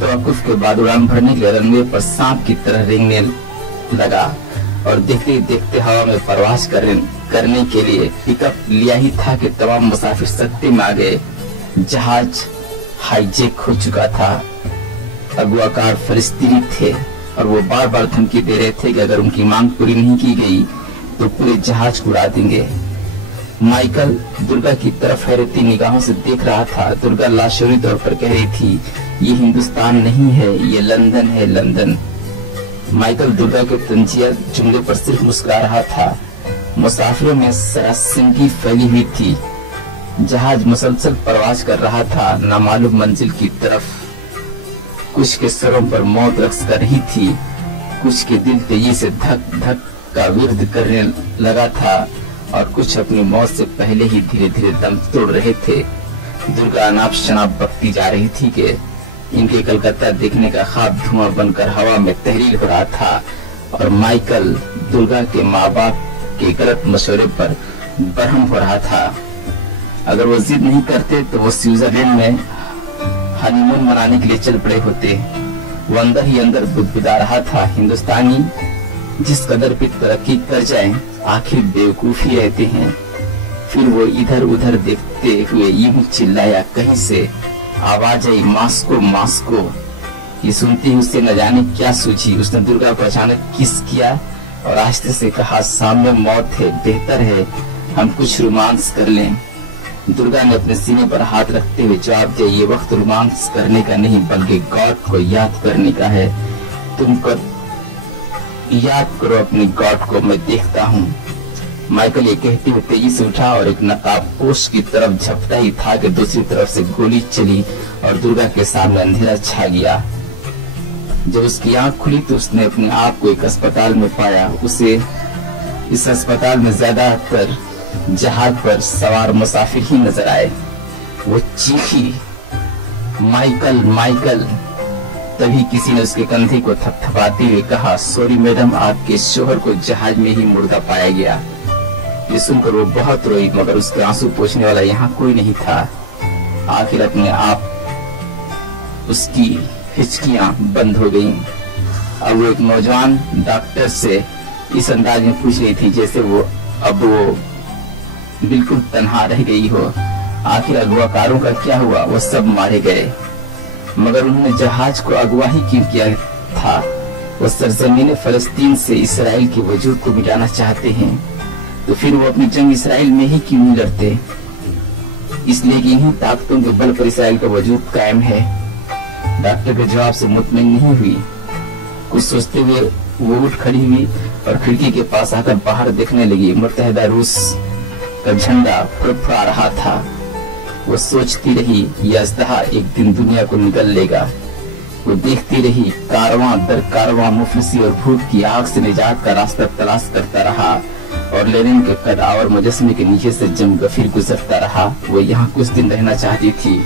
तवक्कुफ के बाद उड़ान भरने के लिए रनवे पर सांप की तरह रेंगने लगा और देखते देखते हवा में परवास करने के लिए पिकअप लिया ही था कि तमाम मुसाफिर सकते में आ गए। जहाज हाईजैक हो चुका था। अगवाकार फलस्तीनी थे और वो बार बार धमकी दे रहे थे कि अगर उनकी मांग पूरी नहीं की गई तो पूरे जहाज को उड़ा देंगे। माइकल दुर्गा की तरफ हैरती निगाहों से देख रहा था। दुर्गा लाशोरी तौर पर कह रही थी, ये हिंदुस्तान नहीं है, ये लंदन है, लंदन। माइकल दुर्गा के तंजिया जुमले पर सिर्फ मुस्कुरा रहा था। मुसाफिरों में सरासनगी फैली हुई थी। जहाज मुसलसल परवाज कर रहा था नामालूम मंजिल की तरफ। कुछ के सरों पर मौत रक्स कर रही थी, कुछ के दिल तेजी से धक धक का विरोध करने लगा था और कुछ अपनी मौत से पहले ही धीरे धीरे दम तोड़ रहे थे। दुर्गा अनाप शनाप बकती जा रही थी कि इनके कलकत्ता देखने का ख्वाब धुआं बनकर हवा में तहरीर हो रहा था और माइकल दुर्गा के माँ बाप के गलत मशवरे पर बरहम हो रहा था। अगर वो जिद नहीं करते तो वो स्विट्जरलैंड में हनीमून मनाने के लिए चल पड़े होते। वो अंदर ही अंदर बुदबुदा रहा था, हिंदुस्तानी जिस कदर भी तरक्की कर जाएं, आखिर बेवकूफी रहते हैं। फिर वो इधर उधर देखते हुए यूं चिल्लाया, कहीं से आवाज आई, मास्को मास्को। ये सुनते ही उसे न जाने क्या सूझी। उसने दुर्गा को अचानक किस किया और आहिस्ते से कहा, सामने मौत है, बेहतर है हम कुछ रोमांस कर लें। दुर्गा ने अपने सीने पर हाथ रखते हुए जवाब दिया, ये वक्त रोमांस करने का नहीं बल्कि गॉड को याद करने का है। तुम याद करो अपनी गॉड को, मैं देखता हूँ। माइकल ये कहते हुए तेजी से उठा और एक नकाबपोश की तरफ झपटा ही था कि दूसरी तरफ से गोली चली और दुर्गा के सामने अंधेरा छा गया। जब उसकी आंख खुली तो उसने अपने आप को एक अस्पताल में पाया। उसे इस अस्पताल में ज्यादातर जहाज पर सवार मुसाफिर ही नजर आए। वो चीखी, माइकल माइकल। तभी किसी ने उसके कंधे को थपथपाते हुए कहा, सॉरी मैडम, आपके शोहर को जहाज में ही मुर्दा पाया गया। ये सुनकर वो बहुत रोई मगर उसके आंसू पोंछने वाला यहाँ कोई नहीं था। आखिर अपने आप उसकी हिचकियां बंद हो गईं। अब वो एक नौजवान डॉक्टर से इस अंदाज में पूछ रही थी जैसे अब वो बिल्कुल तन्हा रह गई हो। आखिर अगवाकारों का क्या हुआ? वो सब मारे गए, मगर उन्होंने जहाज को अगवा ही क्यों किया था? वो सरजमीन फलस्तीन से इसराइल के वजूद को मिटाना चाहते हैं, तो फिर वो अपनी जंग इसराइल में ही क्यों नहीं लड़ते? इसलिए कि इन्हीं ताकतों के बल पर इसराइल का वजूद कायम है। डॉक्टर के जवाब से मुतमईन नहीं हुई। कुछ सोचते हुए वो उठ खड़ी हुई और खिड़की के पास आकर बाहर देखने लगी। मुत्तहिदा रूस का झंडा फड़फड़ा रहा था। वो सोचती रही, यह अजदहा एक दिन दुनिया को निगल लेगा। वो देखती रही, कारवां दर कारवां मुफलिसी और भूख की आग से निजात का रास्ता तलाश करता रहा और लेनिन के कदावर मुजस्मे के नीचे से जम गफीर गुजरता रहा। वो यहाँ कुछ दिन रहना चाहती थी,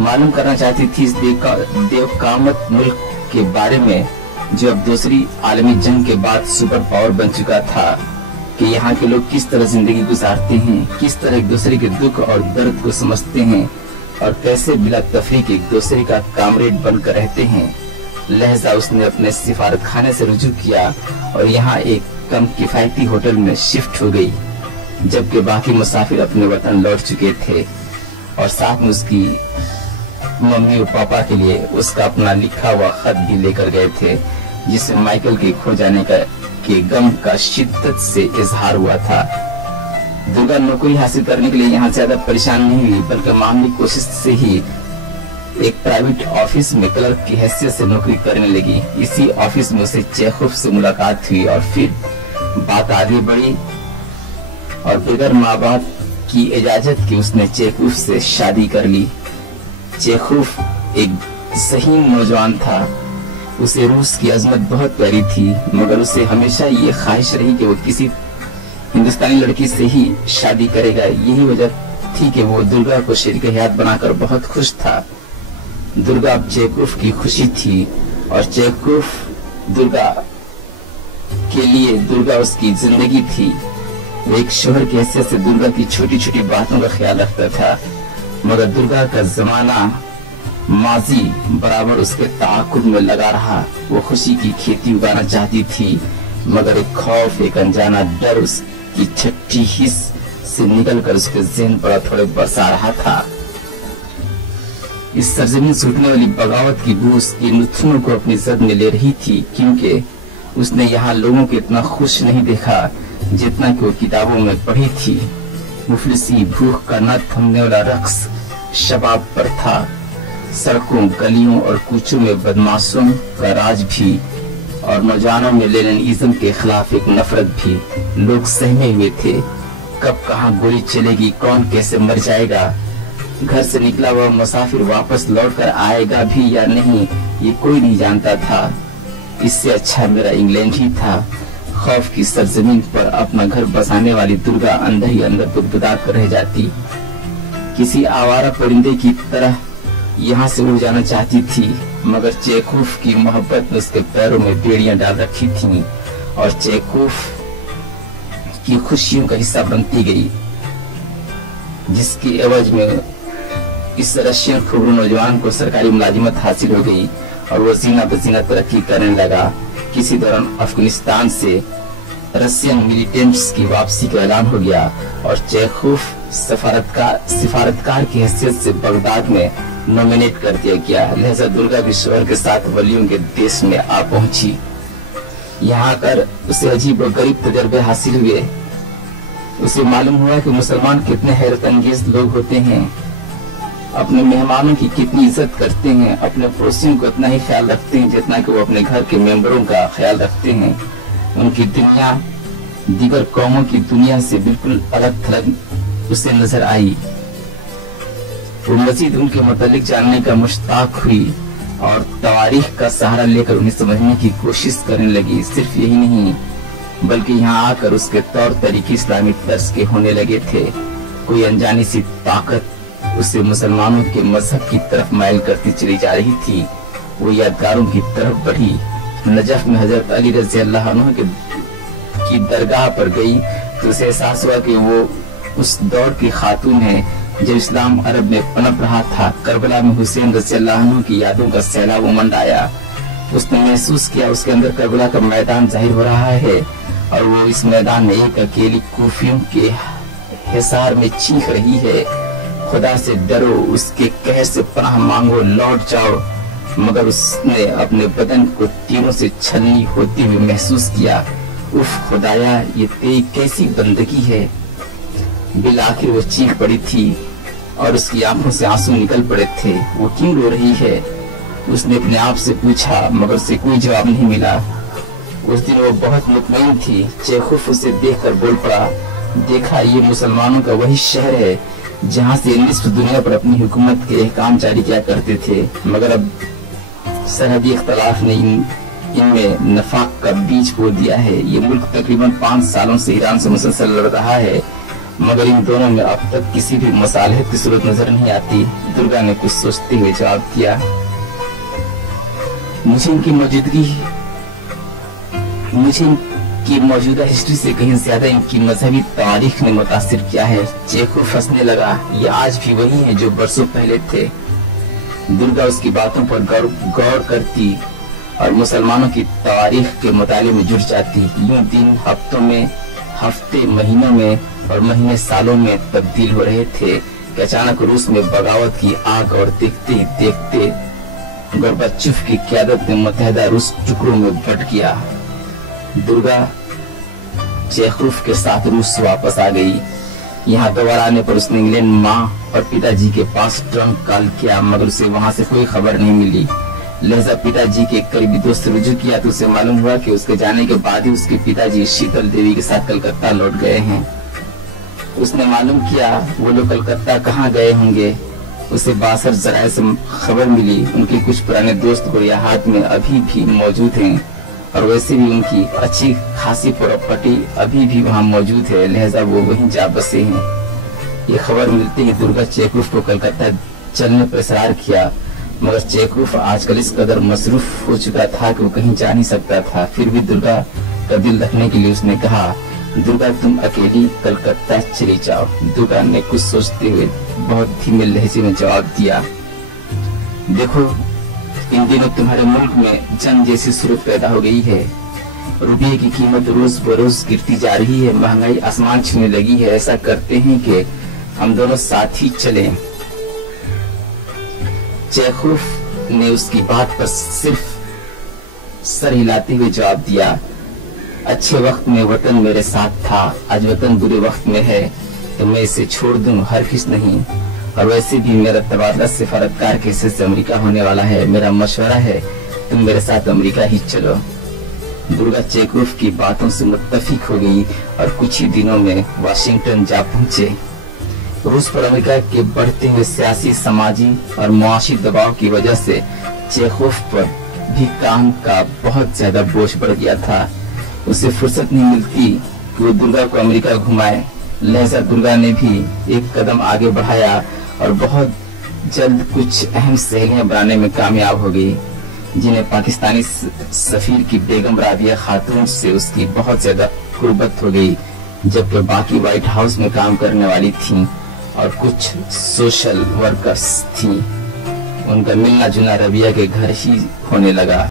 मालूम करना चाहती थी इस देवकामत मुल्क के बारे में जो अब दूसरी आलमी जंग के बाद सुपर पावर बन चुका था, कि यहाँ के लोग किस तरह जिंदगी गुजारते हैं, किस तरह एक दूसरे के दुख और दर्द को समझते हैं और कैसे बिला तफरीक एक दूसरे का कामरेड बनकर रहते हैं। लहजा उसने अपने सिफारत खाने से रुजू किया और यहाँ एक कम किफायती होटल में शिफ्ट हो गई, जबकि बाकी मुसाफिर अपने वतन लौट चुके थे और साथ में उसकी मम्मी और पापा के लिए उसका अपना लिखा हुआ खत भी लेकर गए थे, जिसमें माइकल के खो जाने के गम का शिद्दत से इजहार हुआ था। दुर्गा नौकरी हासिल करने के लिए यहाँ ज्यादा परेशान नहीं हुई, बल्कि मामूली कोशिश से ही एक प्राइवेट ऑफिस में क्लर्क की हैसियत से नौकरी करने लगी। इसी ऑफिस में उसे चेखोव से मुलाकात हुई और फिर बात आगे बढ़ी और बगैर माँ बाप की इजाजत की उसने चेखोव से शादी कर ली। चेखोव एक सही नौजवान था। उसे रूस की अजमत बहुत प्यारी थी, मगर उसे हमेशा ये ख्वाहिश रही कि वो किसी हिंदुस्तानी लड़की से ही शादी करेगा। यही वजह थी कि वो दुर्गा को शरीक हयात बनाकर बहुत खुश था। दुर्गा अब चेखोव की खुशी थी और चेखोव दुर्गा के लिए दुर्गा उसकी जिंदगी थी। वो एक शोहर की हैसियत से दुर्गा की छोटी छोटी बातों का ख्याल रखता था, मगर दुर्गा का जमाना माजी बराबर उसके ताकुब में लगा रहा। वो खुशी की खेती उगाना चाहती थी, मगर एक खौफ, एक अनजाना डर उसकी छठी हिस्स से निकलकर उसके ज़हन पर थोड़े बरसा रहा था। इस सरजमीन से उठने वाली बगावत की बू उसके नुथनों को अपनी जद में ले रही थी, क्योंकि उसने यहाँ लोगों को इतना खुश नहीं देखा जितना कि वो किताबों में पढ़ी थी। मुफलिसी, भूख का न थमने वाला रक्स शबाब पर था। सड़कों, गलियों और कूचों में बदमाशों का राज भी, और नौजवानों में लेनिनिज्म के खिलाफ एक नफरत भी। लोग सहमे हुए थे, कब कहाँ गोली चलेगी, कौन कैसे मर जाएगा। घर से निकला हुआ मुसाफिर वापस लौटकर आएगा भी या नहीं, ये कोई नहीं जानता था। इससे अच्छा मेरा इंग्लैंड ही था। खौफ की सरजमीन पर अपना घर बसाने वाली दुर्गा अंदर ही अंदर दुबदबा कर रह जाती। किसी आवारा परिंदे की तरह यहाँ से उड़ जाना चाहती थी, मगर चेखोव की मोहब्बत ने उसके पैरों में बेड़ियां डाल रखी थीं और चेखोव की खुशियों का हिस्सा बनती गई, जिसकी एवज में इस रशियन खूबरू नौजवान को सरकारी मुलाजिमत हासिल हो गई और वो जीना बजीना तरक्की करने लगा। किसी दौरान अफगानिस्तान से रशियन मिलिटेंट्स की वापसी का ऐलान हो गया और चेखोव सिफारतकार की हैसियत से बगदाद में नॉमिनेट कर दिया गया। लिहाजा दुर्गा भी शोहर के साथ वलियों के देश में आ पहुंची। यहाँ कर उसे अजीब और गरीब तजर्बे हासिल हुए। उसे मालूम हुआ कि मुसलमान कितने हैरत अंगेज लोग होते हैं, अपने मेहमानों की कितनी इज्जत करते हैं, अपने पड़ोसियों को इतना ही ख्याल रखते हैं जितना कि वो अपने घर के मेंबरों का ख्याल रखते हैं। उनकी दुनिया दीगर कौमों की दुनिया से बिल्कुल अलग थलग उसे नजर आई। वो मजीद उनके मुतालिक जानने का मुश्ताक हुई और तवारीख का सहारा लेकर उन्हें समझने की कोशिश करने लगी। सिर्फ यही नहीं, बल्कि यहाँ आकर उसके तौर तरीके इस्लामी तर्ज के होने लगे थे। कोई अनजानी सी ताकत उसे मुसलमानों के मजहब की तरफ माइल करती चली जा रही थी। वो यादगारों की तरफ बढ़ी। नजफ में हजरत अली रज़ी अल्लाह अन्हु की दरगाह पर गई तो उसे एहसास हुआ कि वो उस दौर की खातून है जब इस्लाम अरब में पनप रहा था। करबला में हुसैन रज़ी अल्लाह अन्हु की यादों का सैलाब उमड़ आया। उसने महसूस किया उसके अंदर करबला का मैदान जाहिर हो रहा है और वो इस मैदान में एक अकेली कूफियों के हिसार में चीख रही है, खुदा से डरो, उसके कहर से पनाह मांगो, लौट जाओ। मगर उसने अपने बदन को तीरों से छलनी होती हुई महसूस किया। उफ खुदाया, ये तेरी कैसी बंदगी है। बिल आखिर वो चीख पड़ी थी और उसकी आंखों से आंसू निकल पड़े थे। वो क्यों रो रही है? उसने अपने आप से पूछा, मगर उसे कोई जवाब नहीं मिला। उस दिन वो बहुत मुतमईन थी। चेखोव उसे देखकर बोल पड़ा, देखा, ये मुसलमानों का वही शहर है जहाँ से निस्फ दुनिया पर अपनी हुकूमत के अहकाम जारी किया करते थे, मगर अब सरहदी इख्तलाफ ने इनमें नफाक का बीज बो दिया है। ये मुल्क तकरीबन 5 सालों से ईरान से मुसलसल लड़ रहा है, मगर इन दोनों में अब तक किसी भी मसालहत की सूरत नजर नहीं आती। दुर्गा ने कुछ सोचते हुए जवाब दिया, मुझे इनकी मौजूदा हिस्ट्री से कहीं ज्यादा इनकी मजहबी तारीख ने मुतासिर किया है। चेखोव हंसने लगा, ये आज भी वही है जो बरसों पहले थे। दुर्गा उसकी बातों पर गौर करती और मुसलमानों की तारीख के मुताले में जुट जाती। यूं दिन हफ्तों में, हफ्ते महीनों में और महीने सालों में तब्दील हो रहे थे कि अचानक रूस में बगावत की आग और देखते ही देखते गोरबाचोव की क़यादत में मुत्तहिदा रूस टुकड़ों में बट गया। दुर्गा चेखोव के साथ रूस वापस आ गई। यहाँ दोबारा आने पर उसने इंग्लैंड माँ और पिताजी के पास ट्रंक कॉल किया, मगर उसे वहाँ से कोई खबर नहीं मिली। लिहाजा पिताजी के करीबी दोस्त से रुजू किया तो उसे मालूम हुआ कि उसके जाने के बाद ही उसके पिताजी शीतल देवी के साथ कलकत्ता लौट गए हैं। उसने मालूम किया वो लोग कलकत्ता कहाँ गए होंगे। उसे बासर जराये से खबर मिली उनके कुछ पुराने दोस्त गोरियाहाट में अभी भी मौजूद हैं और वैसे भी उनकी अच्छी खासी प्रॉपर्टी अभी भी वहाँ मौजूद है। लिहाजा वो वहीं जा बसे हैं। ये खबर मिलते ही दुर्गा चेखोव को कलकत्ता चलने पर इसरार किया, मगर चेखोव आजकल इस कदर मसरूफ हो चुका था कि वो कहीं जा नहीं सकता था। फिर भी दुर्गा का दिल रखने के लिए उसने कहा, दुर्गा तुम अकेली कलकत्ता चली जाओ। दुर्गा ने कुछ सोचते हुए बहुत धीमे लहजे में जवाब दिया, देखो इन दिनों तुम्हारे मुल्क में जंग जैसी सूरत पैदा हो गई है। रुपये की कीमत रोज बरोज गिरती जा रही है, महंगाई आसमान छूने लगी है। ऐसा करते हैं कि हम दोनों साथ ही चलें। चेखोव ने उसकी बात पर सिर्फ सर हिलाते हुए जवाब दिया, अच्छे वक्त में वतन मेरे साथ था, आज वतन बुरे वक्त में है तो मैं इसे छोड़ दूं, हरगिज़ नहीं। और वैसे भी मेरा तबादला सिफारतकार के हिस्से से अमेरिका होने वाला है। मेरा मशवरा है तुम मेरे साथ अमेरिका ही चलो। दुर्गा चेखोव की बातों से मुत्तफिक हो गई और कुछ ही दिनों में वाशिंगटन जा पहुंचे। रूस पर अमेरिका के बढ़ते हुए सियासी, समाजी और मुआशी दबाव की वजह से चेखोव पर भी काम का बहुत ज्यादा बोझ बढ़ गया था। उसे फुर्सत नहीं मिलती कि वो दुर्गा को अमेरिका घुमाए। लहजा दुर्गा ने भी एक कदम आगे बढ़ाया और बहुत जल्द कुछ अहम सहेलियां बनाने में कामयाब हो गई, जिन्हें पाकिस्तानी सफीर की बेगम राबिया खातून से उसकी बहुत ज्यादा कुर्बत हो गई, जबकि बाकी व्हाइट हाउस में काम करने वाली थीं और कुछ सोशल वर्कर्स थीं। उनका मिलना जुलना रबिया के घर ही होने लगा।